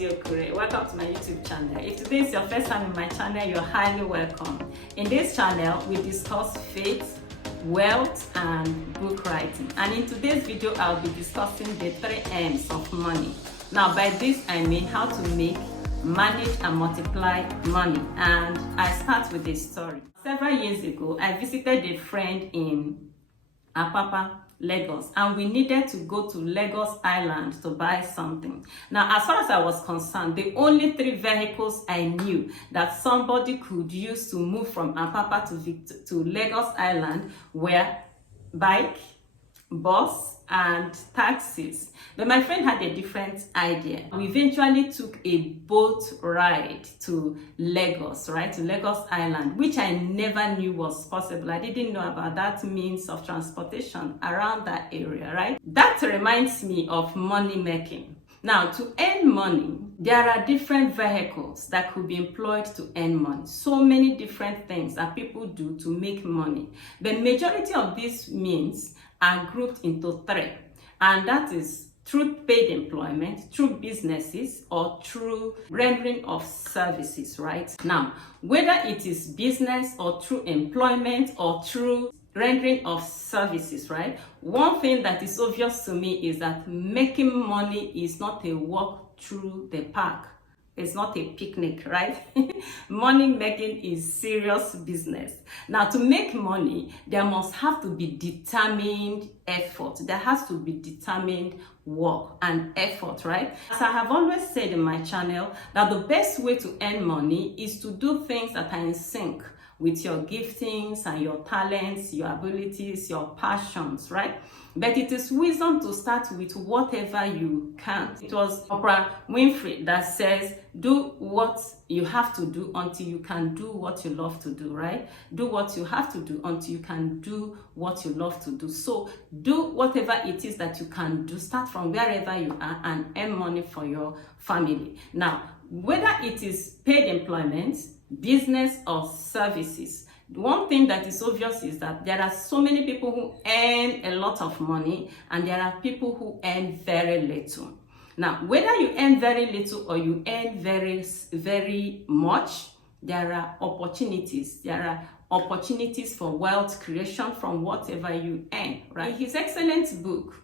NGOZI Okure. Welcome to my YouTube channel. If today is your first time in my channel, you're highly welcome. In this channel, we discuss faith, wealth, and book writing. And in today's video, I'll be discussing the 3 M's of money. Now, by this, I mean how to make, manage, and multiply money. And I start with a story. Several years ago, I visited a friend in Apapa, Lagos, and we needed to go to Lagos Island to buy something. Now, as far as I was concerned, the only 3 vehicles I knew that somebody could use to move from Apapa to Lagos Island were bike, bus, and taxis. But my friend had a different idea. We eventually took a boat ride to Lagos, right? To Lagos Island, which I never knew was possible. I didn't know about that means of transportation around that area, right? That reminds me of money making. Now, to earn money, there are different vehicles that could be employed to earn money. So many different things that people do to make money. The majority of these means are grouped into 3, and that is through paid employment, through businesses, or through rendering of services, right? Now, whether it is business or through employment or through rendering of services, right? One thing that is obvious to me is that making money is not a walk through the park. It's not a picnic, right? Money making is serious business. Now, to make money, there must have to be determined effort. There has to be determined work and effort, right? As I have always said in my channel, that the best way to earn money is to do things that are in sync with your giftings and your talents, your abilities, your passions, right? But it is wisdom to start with whatever you can. It was Oprah Winfrey that says, do what you have to do until you can do what you love to do, right? Do what you have to do until you can do what you love to do. So do whatever it is that you can do. Start from wherever you are and earn money for your family. Now, whether it is paid employment, business, or services, one thing that is obvious is that there are so many people who earn a lot of money and there are people who earn very little. Now, whether you earn very little or you earn very much, there are opportunities. There are opportunities for wealth creation from whatever you earn, right? In his excellent book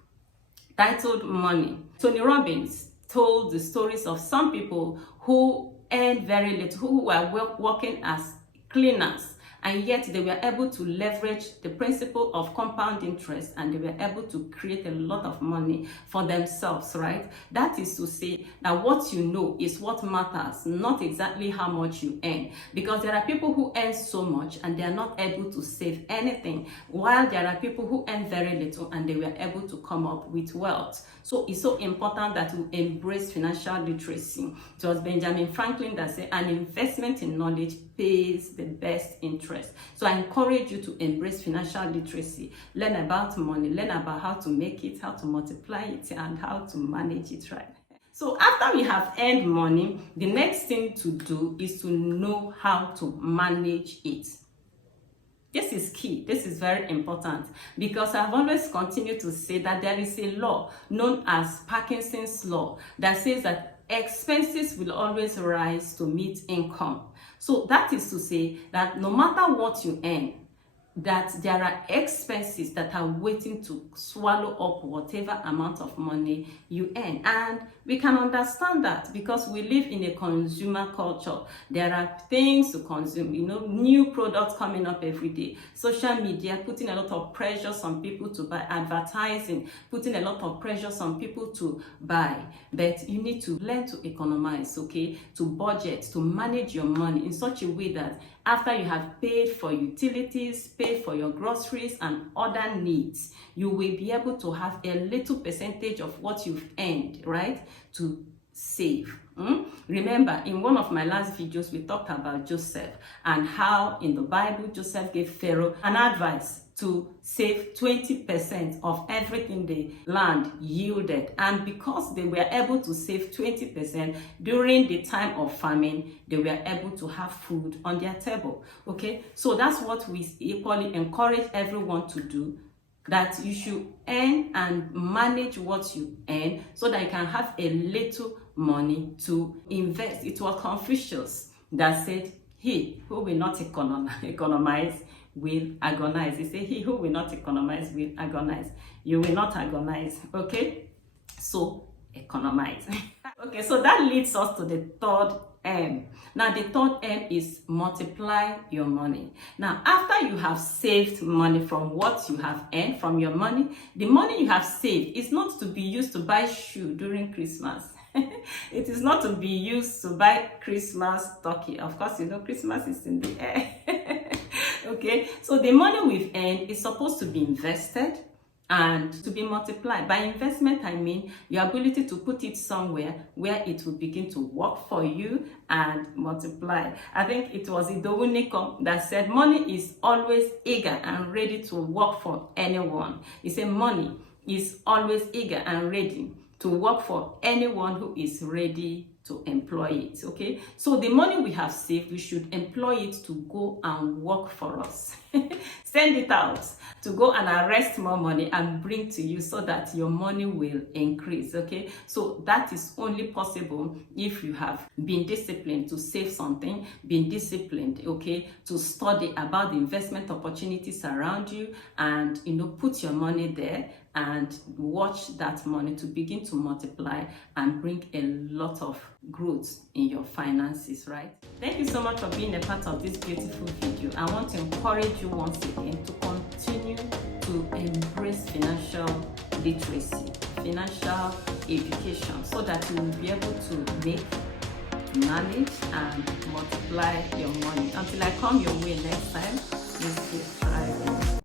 titled Money, Tony Robbins told the stories of some people who earned very little, who were working as cleaners, and yet they were able to leverage the principle of compound interest and they were able to create a lot of money for themselves, right? That is to say that what you know is what matters, not exactly how much you earn. Because there are people who earn so much and they are not able to save anything, while there are people who earn very little and they were able to come up with wealth. So it's so important that we embrace financial literacy. It was Benjamin Franklin that said, an investment in knowledge pays the best interest. So I encourage you to embrace financial literacy. Learn about money, learn about how to make it, how to multiply it, and how to manage it, right? So after we have earned money, the next thing to do is to know how to manage it. This is key. This is very important because I've always continued to say that there is a law known as Parkinson's law that says that expenses will always rise to meet income. So that is to say that no matter what you earn, that there are expenses that are waiting to swallow up whatever amount of money you earn. And we can understand that because we live in a consumer culture. There are things to consume, new products coming up every day. Social media putting a lot of pressure on people to buy, advertising putting a lot of pressure on people to buy. But you need to learn to economize, okay? To budget, to manage your money in such a way that after you have paid for utilities, paid for your groceries and other needs, you will be able to have a little percentage of what you've earned, right, to save. Remember, in one of my last videos, we talked about Joseph and how in the Bible, Joseph gave Pharaoh an advice to save 20% of everything the land yielded. And because they were able to save 20% during the time of famine, they were able to have food on their table. Okay, so that's what we equally encourage everyone to do. that you should earn and manage what you earn so that you can have a little money to invest. It was Confucius that said, he who will not economize will agonize. He said, he who will not economize will agonize. You will not agonize, okay? So, economize. Okay, so that leads us to the third M. Now, the third M is multiply your money. Now, after you have saved money from what you have earned from your money, the money you have saved is not to be used to buy shoe during Christmas. It is not to be used to buy Christmas turkey. Of course, you know Christmas is in the air. Okay, so the money we've earned is supposed to be invested and to be multiplied. By investment, I mean your ability to put it somewhere where it will begin to work for you and multiply. I think it was Idowu Nikom that said money is always eager and ready to work for anyone. He said money is always eager and ready to work for anyone who is ready to employ it, okay? So the money we have saved, we should employ it to go and work for us. Send it out to go and arrest more money and bring to you so that your money will increase, okay? So that is only possible if you have been disciplined to save something, been disciplined, okay, to study about the investment opportunities around you and, you know, put your money there and watch that money to begin to multiply and bring a lot of growth in your finances, right? Thank you so much for being a part of this beautiful video. I want to encourage you once again to continue to embrace financial literacy, financial education, so that you will be able to make, manage, and multiply your money. Until I come your way next time, please keep trying.